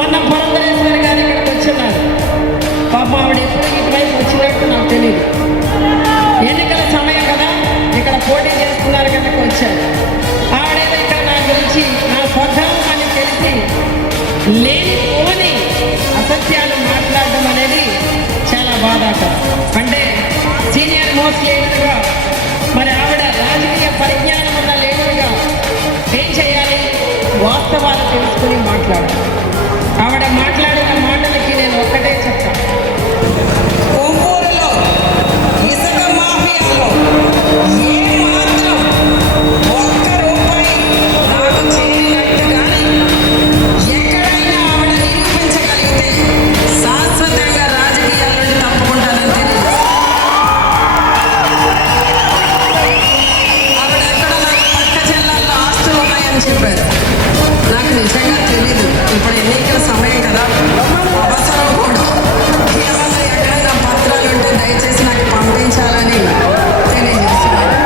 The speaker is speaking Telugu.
మొన్న పురంధరేశ్వరి గారు ఇక్కడికి వచ్చిన్నారు. పాపం ఆవిడ ఎప్పుడు ఇటువైపు వచ్చినట్టు నాకు తెలియదు. ఎన్నికల సమయం కదా, ఇక్కడ పోటీ చేస్తున్నారు కనుక వచ్చారు. ఆవిడేదో ఇక్కడ నా గురించి నా స్వగ్రామం అని తెలిసి లేనిపోని అసత్యాలు మాట్లాడడం అనేది చాలా బాధాకరం. అంటే సీనియర్ మోస్ట్ లీడర్గా మరి ఆవిడ రాజకీయ పరిజ్ఞానం ఉన్న లీడర్గా ఏం చేయాలి? వాస్తవాలు తెలుసుకుని మాట్లాడాలి. ఆవిడ మాట్లాడిన మాటలకి నేను ఒక్కటే చెప్తాను. ఒంగోలులో ఇసుక మాఫియాలో ఏమాత్రం ఒక్క రూపాయి నాకు చేయనట్టు కానీ ఎక్కడైనా ఆవిడ నిరూపించగలిగితే శాశ్వతంగా రాజకీయాల నుండి తప్పుకుంటానని తెలియదు. ఆవిడ ఎక్కడ నాకు పక్క జిల్లాల్లో ఆస్తులు ఉన్నాయని చెప్పారు. నాకు నిజంగా తెలీదు. ఇప్పుడు ఎన్నికల సమయం కదా, అవసరం కూడా. కేవలం ఎక్కడైనా పత్రాలు ఉంటే దయచేసి నాకు పంపించాలని తెలియజేస్తున్నాను.